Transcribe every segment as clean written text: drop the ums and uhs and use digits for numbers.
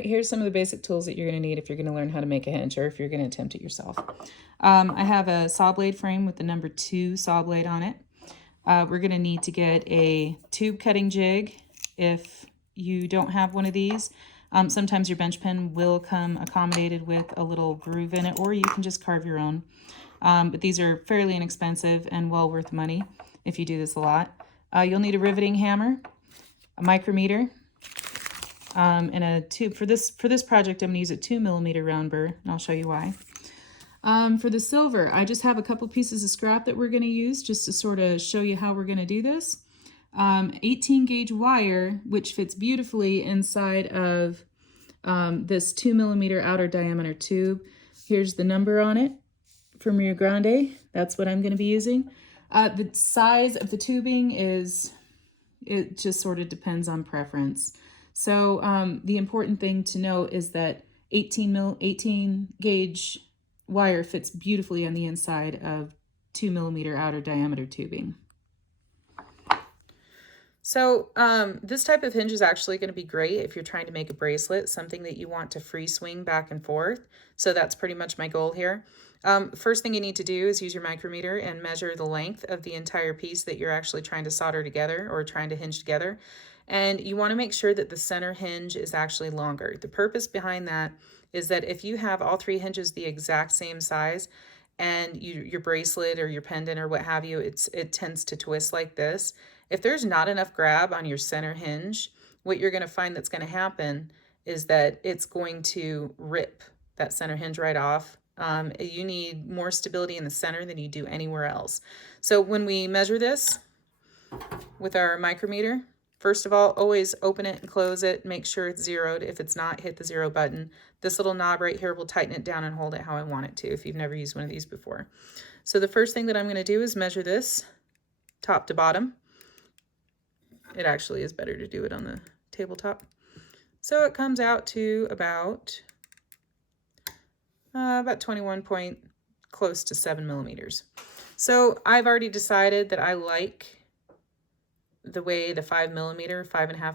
right, here's some of the basic tools that you're going to need if you're going to learn how to make a hinge or if you're going to attempt it yourself. I have a saw blade frame with the number 2 saw blade on it. We're going to need to get a tube cutting jig if you don't have one of these. Sometimes your bench pen will come accommodated with a little groove in it, or you can just carve your own. But these are fairly inexpensive and well worth money if you do this a lot. You'll need a riveting hammer, a micrometer, and a tube. For this project, I'm going to use a 2mm round burr, and I'll show you why. For the silver, I just have a couple pieces of scrap that we're going to use just to sort of show you how we're going to do this. 18 gauge wire, which fits beautifully inside of this 2mm outer diameter tube. Here's the number on it from Rio Grande. That's what I'm going to be using. The size of the tubing it just sort of depends on preference. So the important thing to note is that 18 gauge wire fits beautifully on the inside of 2mm outer diameter tubing. So this type of hinge is actually going to be great if you're trying to make a bracelet, something that you want to free swing back and forth. So that's pretty much my goal here. First thing you need to do is use your micrometer and measure the length of the entire piece that you're actually trying to solder together or trying to hinge together. And you want to make sure that the center hinge is actually longer. The purpose behind that is that if you have all 3 hinges the exact same size and your bracelet or your pendant or what have you, it tends to twist like this. If there's not enough grab on your center hinge, what you're going to find that's going to happen is that it's going to rip that center hinge right off. You need more stability in the center than you do anywhere else. So when we measure this with our micrometer, first of all, always open it and close it. Make sure it's zeroed. If it's not, hit the 0 button. This little knob right here will tighten it down and hold it how I want it to if you've never used one of these before. So the first thing that I'm going to do is measure this top to bottom. It actually is better to do it on the tabletop. So it comes out to about 21 point, close to 7 millimeters. So I've already decided that I like the way the 5.5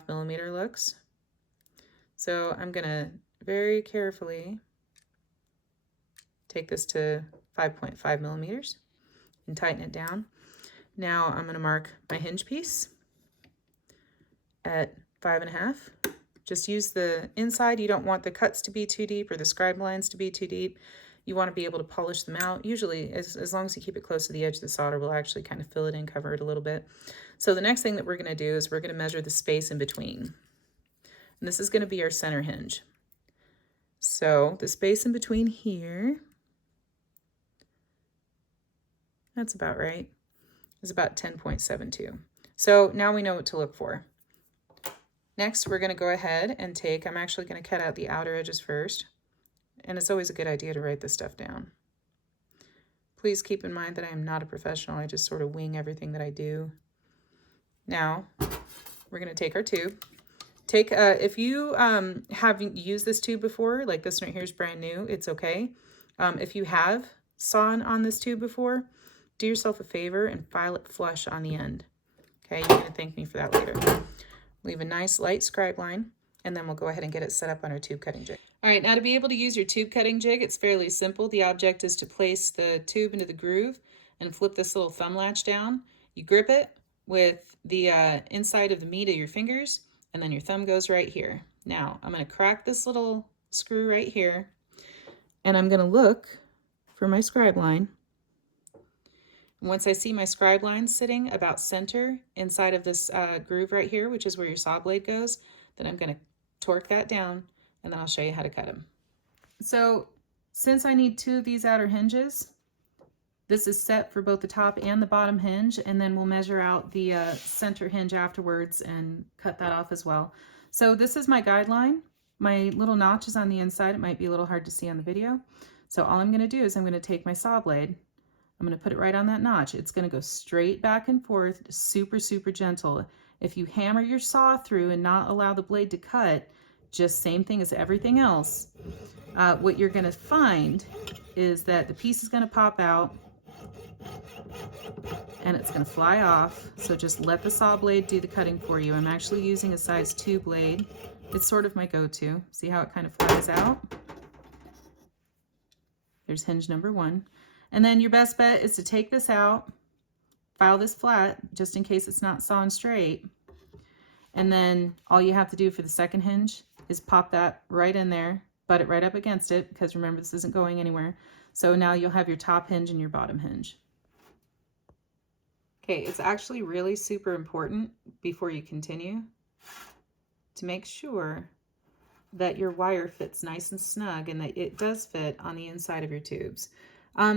millimeter looks. So I'm gonna very carefully take this to 5.5 millimeters and tighten it down. Now I'm gonna mark my hinge piece at 5.5. Just use the inside. You don't want the cuts to be too deep or the scribe lines to be too deep. You want to be able to polish them out. Usually, as long as you keep it close to the edge, the solder will actually kind of fill it in, cover it a little bit. So the next thing that we're going to do is we're going to measure the space in between. And this is going to be our center hinge. So the space in between here, that's about right, is about 10.72. So now we know what to look for. Next, we're going to go ahead and I'm actually going to cut out the outer edges first. And it's always a good idea to write this stuff down. Please keep in mind that I am not a professional. I just sort of wing everything that I do. Now, we're going to take our tube. If you haven't used this tube before, like this one right here is brand new, it's okay. If you have sawn on this tube before, do yourself a favor and file it flush on the end. Okay, you're going to thank me for that later. Leave a nice light scribe line, and then we'll go ahead and get it set up on our tube cutting jig. All right, now to be able to use your tube cutting jig, it's fairly simple. The object is to place the tube into the groove and flip this little thumb latch down. You grip it with the inside of the meat of your fingers, and then your thumb goes right here. Now, I'm going to crack this little screw right here, and I'm going to look for my scribe line. Once I see my scribe line sitting about center inside of this groove right here, which is where your saw blade goes, then I'm going to torque that down, and then I'll show you how to cut them. So since I need 2 of these outer hinges, this is set for both the top and the bottom hinge, and then we'll measure out the center hinge afterwards and cut that off as well. So this is my guideline. My little notch is on the inside. It might be a little hard to see on the video. So all I'm going to do is I'm going to take my saw blade. I'm going to put it right on that notch. It's going to go straight back and forth, super, super gentle. If you hammer your saw through and not allow the blade to cut, just same thing as everything else, what you're going to find is that the piece is going to pop out and it's going to fly off. So just let the saw blade do the cutting for you. I'm actually using a size 2 blade It's sort of my go-to. See how it kind of flies out? There's hinge number 1. And then your best bet is to take this out, file this flat, just in case it's not sawn straight. And then all you have to do for the second hinge is pop that right in there, butt it right up against it, because remember, this isn't going anywhere. So now you'll have your top hinge and your bottom hinge. Okay, it's actually really super important before you continue to make sure that your wire fits nice and snug and that it does fit on the inside of your tubes.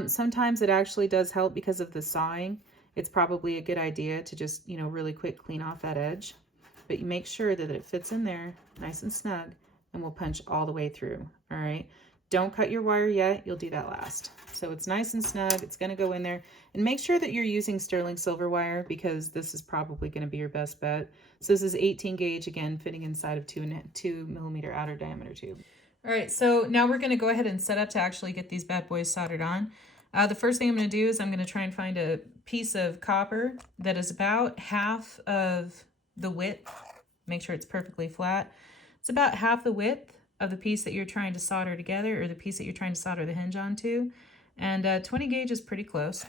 Sometimes it actually does help because of the sawing. It's probably a good idea to just, really quick clean off that edge. But you make sure that it fits in there nice and snug, and we'll punch all the way through, all right? Don't cut your wire yet, you'll do that last. So it's nice and snug, it's gonna go in there. And make sure that you're using sterling silver wire, because this is probably gonna be your best bet. So this is 18 gauge, again, fitting inside of 2mm outer diameter tube. All right, so now we're gonna go ahead and set up to actually get these bad boys soldered on. The first thing I'm gonna do is I'm gonna try and find a piece of copper that is about half of the width. Make sure it's perfectly flat. It's about half the width of the piece that you're trying to solder together, or the piece that you're trying to solder the hinge onto. And 20 gauge is pretty close.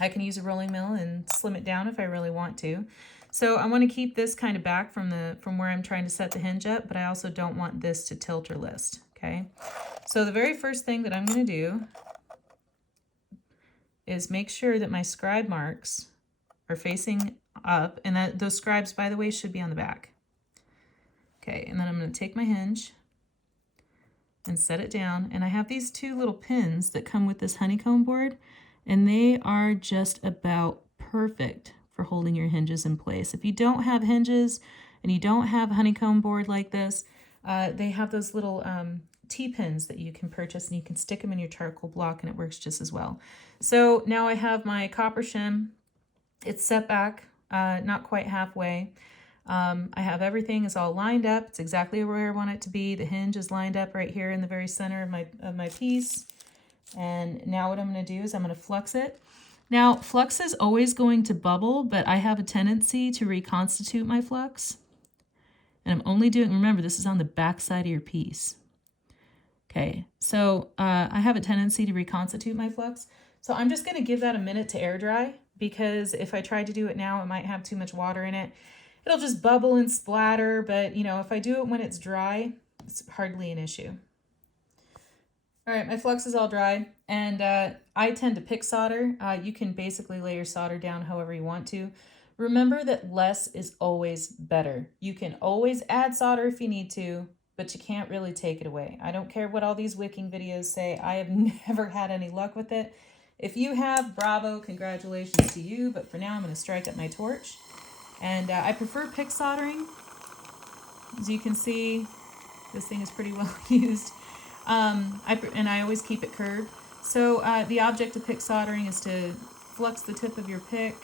I can use a rolling mill and slim it down if I really want to. So I want to keep this kind of back from where I'm trying to set the hinge up, but I also don't want this to tilt or list, okay? So the very first thing that I'm going to do is make sure that my scribe marks are facing up, and that those scribes, by the way, should be on the back. Okay, and then I'm going to take my hinge and set it down, and I have these 2 little pins that come with this honeycomb board, and they are just about perfect for holding your hinges in place. If you don't have hinges and you don't have a honeycomb board like this, they have those little T-pins that you can purchase, and you can stick them in your charcoal block, and it works just as well. So now I have my copper shim. It's set back, not quite halfway. I have everything is all lined up. It's exactly where I want it to be. The hinge is lined up right here in the very center of my piece. And now what I'm going to do is I'm going to flux it. Now, flux is always going to bubble, but I have a tendency to reconstitute my flux. And I'm only doing, remember, this is on the back side of your piece. Okay, so I have a tendency to reconstitute my flux. So I'm just going to give that a minute to air dry, because if I try to do it now, it might have too much water in it. It'll just bubble and splatter, but if I do it when it's dry, it's hardly an issue. All right, my flux is all dry, and I tend to pick solder. You can basically lay your solder down however you want to. Remember that less is always better. You can always add solder if you need to, but you can't really take it away. I don't care what all these wicking videos say. I have never had any luck with it. If you have, bravo, congratulations to you, but for now I'm going to strike up my torch. And I prefer pick soldering. As you can see, this thing is pretty well used. And I always keep it curved. So the object of pick soldering is to flux the tip of your pick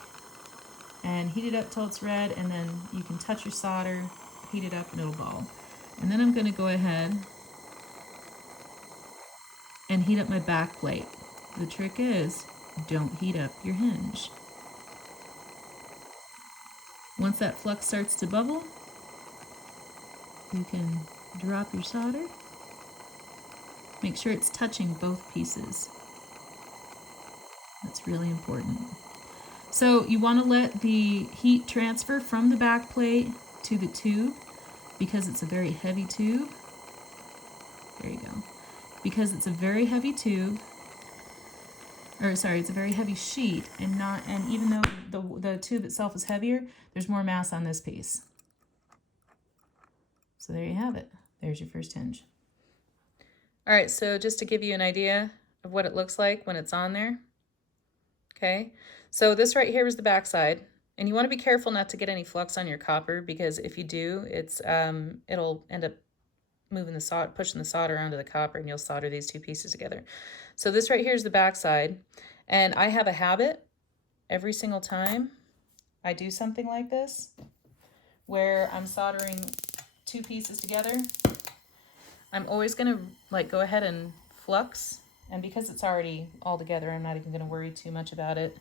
and heat it up till it's red, and then you can touch your solder, heat it up, and it'll ball. And then I'm going to go ahead and heat up my back plate. The trick is, don't heat up your hinge. Once that flux starts to bubble, you can drop your solder. Make sure it's touching both pieces. That's really important. So you want to let the heat transfer from the back plate to the tube, because it's a very heavy tube. There you go. Because it's a very heavy tube, it's a very heavy sheet, and even though the tube itself is heavier, there's more mass on this piece. So there you have it. There's your first hinge. All right, so just to give you an idea of what it looks like when it's on there. Okay, so this right here is the back side, and you want to be careful not to get any flux on your copper, because if you do, it'll end up moving the solder, pushing the solder onto the copper, and you'll solder these 2 pieces together. So this right here is the back side, and I have a habit every single time I do something like this, where I'm soldering 2 pieces together. I'm always gonna go ahead and flux, and because it's already all together, I'm not even gonna worry too much about it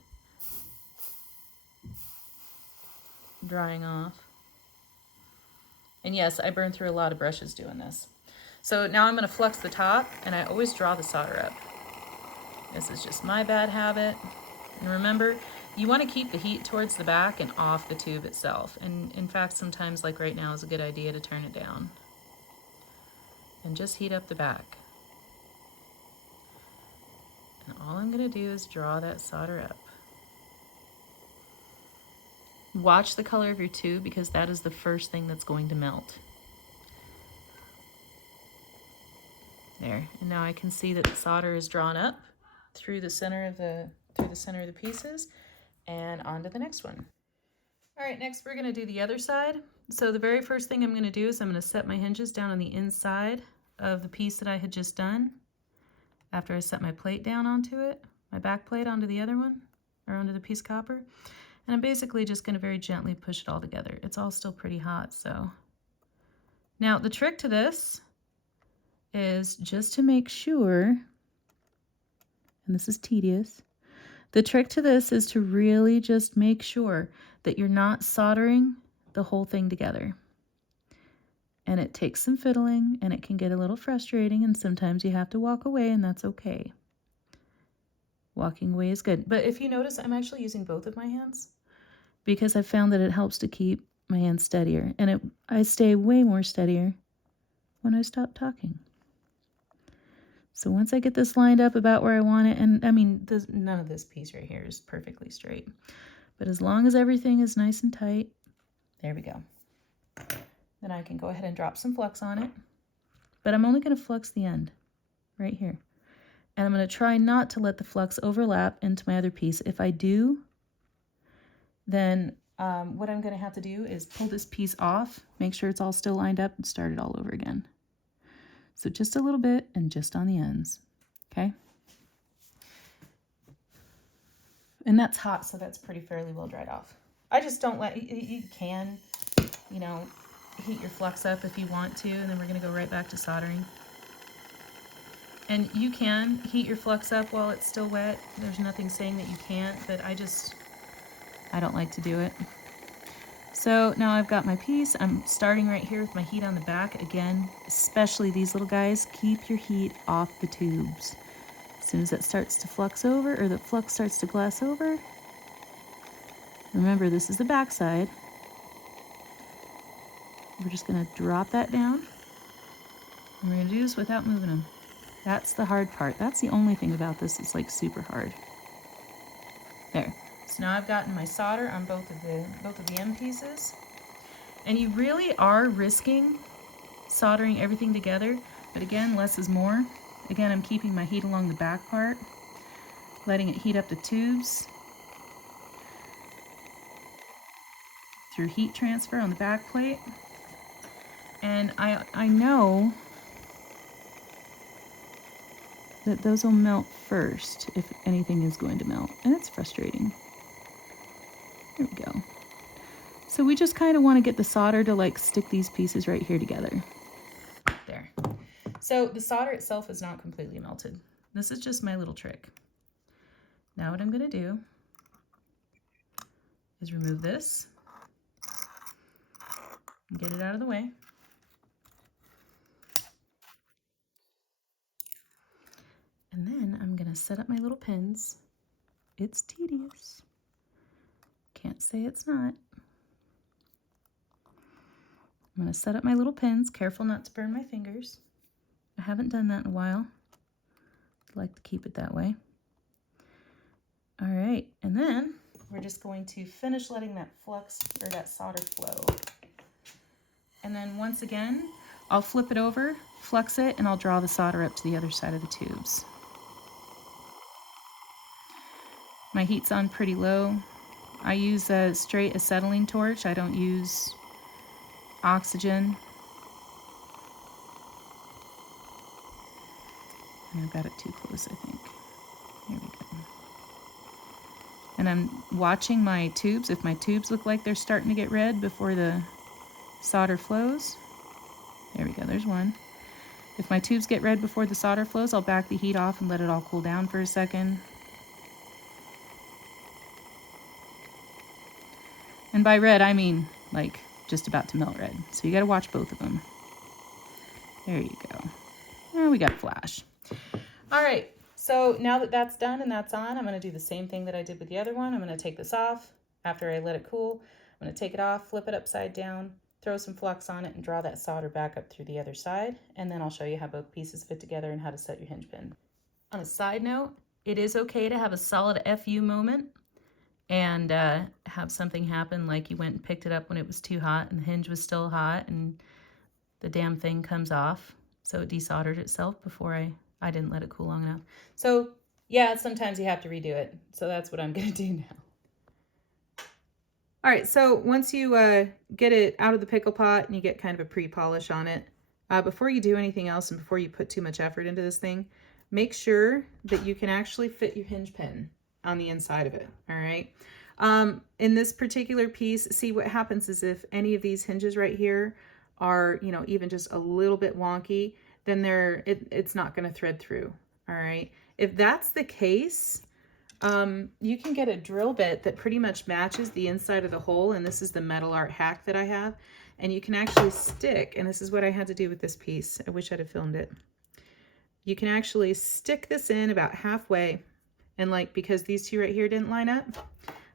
drying off. And yes, I burned through a lot of brushes doing this. So now I'm going to flux the top, and I always draw the solder up. This is just my bad habit. And remember, you want to keep the heat towards the back and off the tube itself. And in fact, sometimes like right now is a good idea to turn it down. And just heat up the back. And all I'm going to do is draw that solder up. Watch the color of your tube because that is the first thing that's going to melt. There, and now I can see that the solder is drawn up through the center of the pieces and on to the next one. All right, next we're going to do the other side. So the very first thing I'm going to do is I'm going to set my hinges down on the inside of the piece that I had just done. After I set my plate down onto it, my back plate onto the other one, or onto the piece of copper. And I'm basically just going to very gently push it all together. It's all still pretty hot, so. Now the trick to this is just to make sure, and this is tedious, the trick to this is to really just make sure that you're not soldering the whole thing together. And it takes some fiddling, and it can get a little frustrating, and sometimes you have to walk away, and that's okay. Walking away is good. But if you notice, I'm actually using both of my hands because I've found that it helps to keep my hands steadier, and I stay way more steadier when I stop talking. So once I get this lined up about where I want it, and I mean, none of this piece right here is perfectly straight, but as long as everything is nice and tight, there we go. Then I can go ahead and drop some flux on it, but I'm only going to flux the end right here. And I'm going to try not to let the flux overlap into my other piece. If I do, then what I'm going to have to do is pull this piece off, make sure it's all still lined up, and start it all over again. So just a little bit and just on the ends, okay? And that's hot, so that's pretty fairly well dried off. I just don't let, you can, you know, heat your flux up if you want to, and then we're going to go right back to soldering. And you can heat your flux up while it's still wet. There's nothing saying that you can't, but I don't like to do it. So now I've got my piece. I'm starting right here with my heat on the back. Again, especially these little guys, keep your heat off the tubes. As soon as that starts to flux over, or the flux starts to glass over, remember this is the back side. We're just gonna drop that down. And we're gonna do this without moving them. That's the hard part. That's the only thing about this that's like super hard. There. So now I've gotten my solder on both of the end pieces. And you really are risking soldering everything together, but again, less is more. Again, I'm keeping my heat along the back part, letting it heat up the tubes through heat transfer on the back plate. And I know that those will melt first if anything is going to melt, and it's frustrating. There we go. So we just kind of want to get the solder to like stick these pieces right here together. There. So the solder itself is not completely melted. This is just my little trick. Now what I'm going to do is remove this and get it out of the way. And then I'm going to set up my little pins. It's tedious. Can't say it's not. I'm going to set up my little pins. Careful not to burn my fingers. I haven't done that in a while. I'd like to keep it that way. All right, and then we're just going to finish letting that flux or that solder flow. And then once again, I'll flip it over, flux it, and I'll draw the solder up to the other side of the tubes. My heat's on pretty low. I use a straight acetylene torch. I don't use oxygen. And I've got it too close, I think. There we go. And I'm watching my tubes. If my tubes look like they're starting to get red before the solder flows, there we go, there's one. If my tubes get red before the solder flows, I'll back the heat off and let it all cool down for a second. And by red, I mean like just about to melt red. So you got to watch both of them. There you go. And we got a flash. All right, so now that that's done and that's on, I'm going to do the same thing that I did with the other one. I'm going to take this off after I let it cool. I'm going to take it off, flip it upside down, throw some flux on it, and draw that solder back up through the other side. And then I'll show you how both pieces fit together and how to set your hinge pin. On a side note, it is okay to have a solid FU moment and have something happen like you went and picked it up when it was too hot and the hinge was still hot and the damn thing comes off. So it desoldered itself before I didn't let it cool long enough. So yeah, sometimes you have to redo it. So that's what I'm gonna do now. All right, so once you get it out of the pickle pot and you get kind of a pre-polish on it, before you do anything else and before you put too much effort into this thing, make sure that you can actually fit your hinge pin on the inside of it, all right? In this particular piece, see what happens is if any of these hinges right here are, you know, even just a little bit wonky, then it's not going to thread through, all right? If that's the case, you can get a drill bit that pretty much matches the inside of the hole, and this is the metal art hack that I have, and you can actually stick, and this is what I had to do with this piece. I wish I'd have filmed it. You can actually stick this in about halfway, and like, because these two right here didn't line up,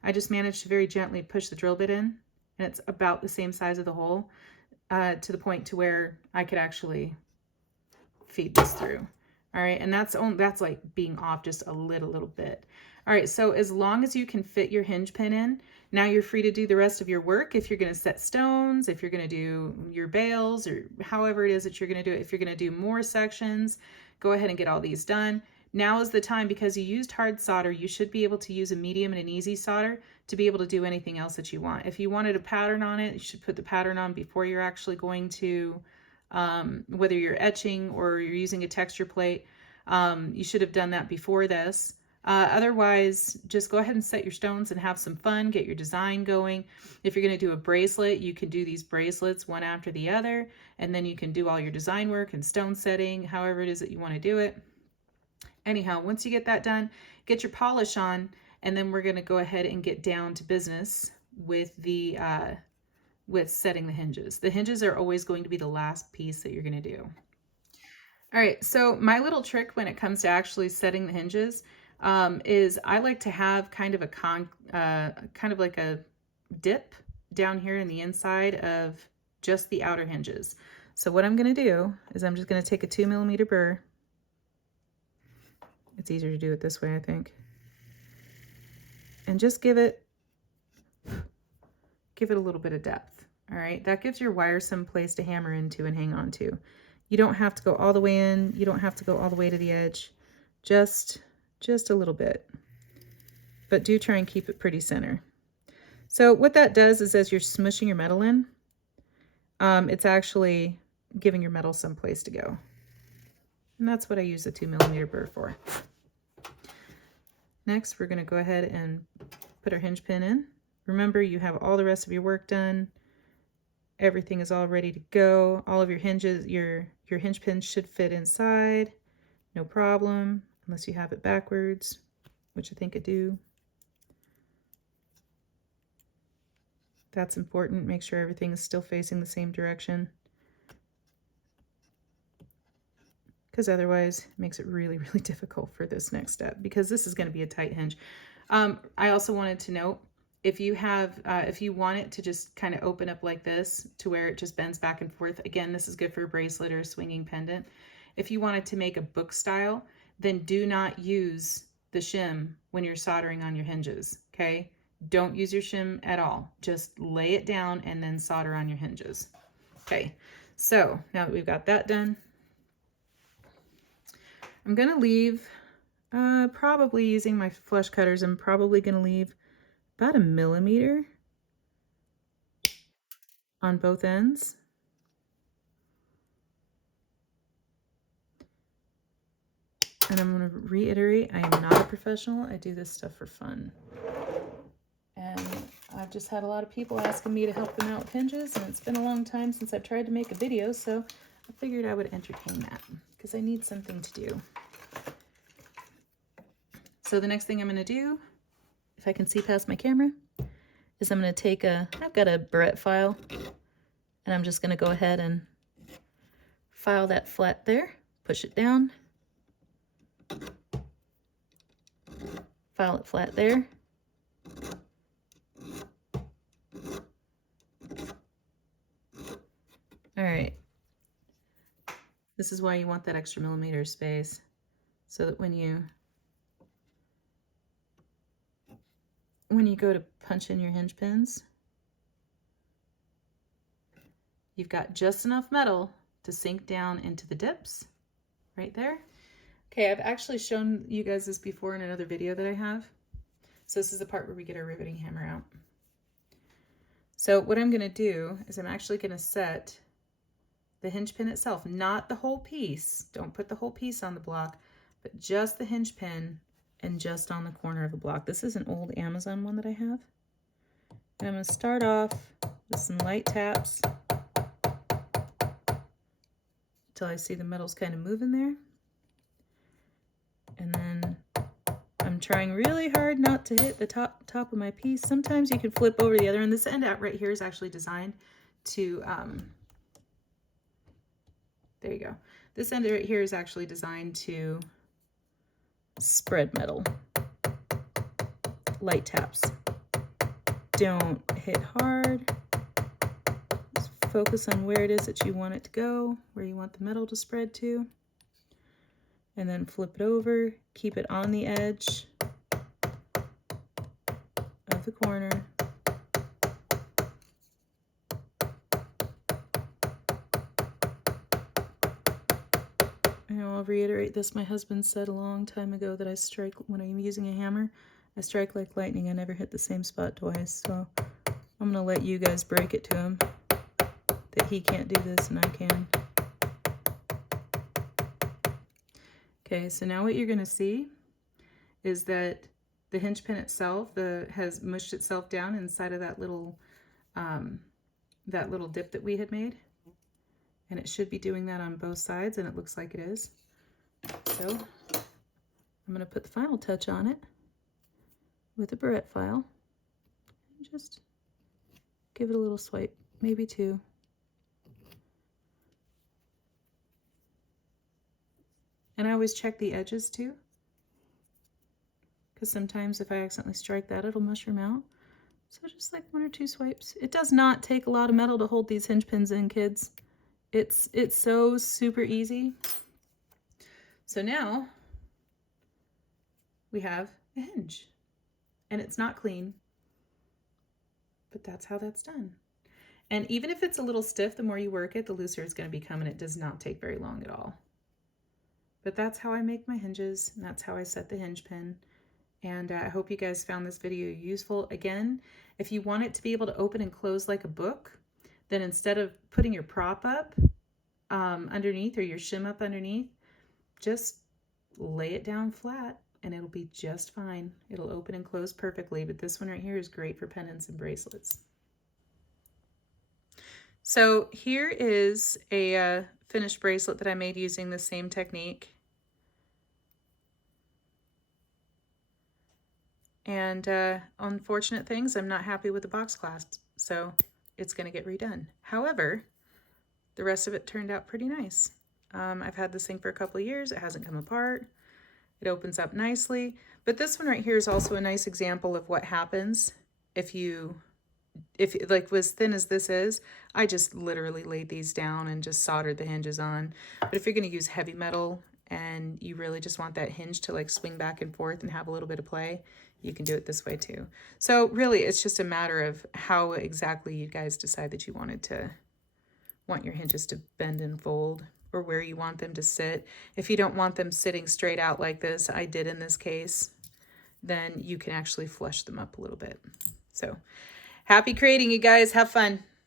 I just managed to very gently push the drill bit in, and it's about the same size of the hole, to the point to where I could actually feed this through. All right, and that's like being off just a little bit. All right, so as long as you can fit your hinge pin in, now you're free to do the rest of your work. If you're going to set stones, if you're going to do your bales, or however it is that you're going to do it, if you're going to do more sections, go ahead and get all these done. Now is the time, because you used hard solder, you should be able to use a medium and an easy solder to be able to do anything else that you want. If you wanted a pattern on it, you should put the pattern on before you're actually going to, whether you're etching or you're using a texture plate, you should have done that before this. Otherwise, just go ahead and set your stones and have some fun, get your design going. If you're going to do a bracelet, you can do these bracelets one after the other, and then you can do all your design work and stone setting, however it is that you want to do it. Anyhow, once you get that done, get your polish on, and then we're going to go ahead and get down to business with the with setting the hinges. The hinges are always going to be the last piece that you're going to do. All right, so my little trick when it comes to actually setting the hinges is I like to have kind of a kind of like a dip down here in the inside of just the outer hinges. So what I'm going to do is I'm just going to take a 2mm burr. It's easier to do it this way, I think. And just give it a little bit of depth. All right, that gives your wire some place to hammer into and hang on to. You don't have to go all the way in. You don't have to go all the way to the edge. Just a little bit. But do try and keep it pretty center. So what that does is as you're smushing your metal in, it's actually giving your metal some place to go. And that's what I use the 2mm burr for. Next, we're going to go ahead and put our hinge pin in. Remember, you have all the rest of your work done. Everything is all ready to go. All of your hinges, your hinge pins should fit inside. No problem, unless you have it backwards, which I think I do. That's important. Make sure everything is still facing the same direction, because otherwise it makes it really difficult for this next step, because this is going to be a tight hinge. I also wanted to note, if you want it to just kind of open up like this to where it just bends back and forth, again, this is good for a bracelet or a swinging pendant. If you wanted to make a book style, then do not use the shim when you're soldering on your hinges, okay? Don't use your shim at all. Just lay it down and then solder on your hinges. Okay, so now that we've got that done, I'm gonna leave, probably using my flush cutters, I'm probably gonna leave about 1 millimeter on both ends. And I'm going to reiterate, I am not a professional. I do this stuff for fun. And I've just had a lot of people asking me to help them out with hinges, and it's been a long time since I've tried to make a video, so I figured I would entertain that because I need something to do. So the next thing I'm going to do, if I can see past my camera, is I'm going to take I've got a barrette file, And I'm just going to go ahead and file that flat there, push it down, file it flat there. All right. This is why you want that extra millimeter space, so that when you go to punch in your hinge pins, you've got just enough metal to sink down into the dips right there. Okay, I've actually shown you guys this before in another video that I have. So this is the part where we get our riveting hammer out. So what I'm going to do is I'm actually going to set the hinge pin itself, not the whole piece. Don't put the whole piece on the block, but just the hinge pin and just on the corner of the block. This is an old Amazon one that I have. And I'm going to start off with some light taps until I see the metal's kind of moving there. And then I'm trying really hard not to hit the top of my piece. Sometimes you can flip over the other, and this end out right here is actually designed to, there you go. This end right here is actually designed to spread metal. Light taps. Don't hit hard. Just focus on where it is that you want it to go, where you want the metal to spread to. And then flip it over, keep it on the edge of the corner. And I'll reiterate this. My husband said a long time ago that I strike, when I'm using a hammer, I strike like lightning. I never hit the same spot twice. So I'm going to let you guys break it to him that he can't do this and I can. Okay, so now what you're going to see is that the hinge pin itself has mushed itself down inside of that little dip that we had made. And it should be doing that on both sides, and it looks like it is. So I'm going to put the final touch on it with a barrette file. And just give it a little swipe, maybe two. And I always check the edges too, because sometimes if I accidentally strike that, it'll mushroom out. So just like 1 or 2 swipes. It does not take a lot of metal to hold these hinge pins in, kids. It's so super easy. So now we have a hinge, and it's not clean, but that's how that's done. And even if it's a little stiff, the more you work it, the looser it's going to become, and it does not take very long at all. But that's how I make my hinges, and that's how I set the hinge pin. And I hope you guys found this video useful. Again, if you want it to be able to open and close like a book, then instead of putting your prop up underneath or your shim up underneath, just lay it down flat and it'll be just fine. It'll open and close perfectly, but this one right here is great for pendants and bracelets. So here is a finished bracelet that I made using the same technique. And unfortunate things, I'm not happy with the box clasp, so it's going to get redone. However, the rest of it turned out pretty nice. I've had this thing for a couple of years. It hasn't come apart. It opens up nicely. But this one right here is also a nice example of what happens if like as thin as this is. I just literally laid these down and just soldered the hinges on. But if you're going to use heavy metal and you really just want that hinge to like swing back and forth and have a little bit of play, you can do it this way too. So really it's just a matter of how exactly you guys decide that you want your hinges to bend and fold, or where you want them to sit. If you don't want them sitting straight out like this, I did in this case, then you can actually flush them up a little bit. So happy creating, you guys. Have fun.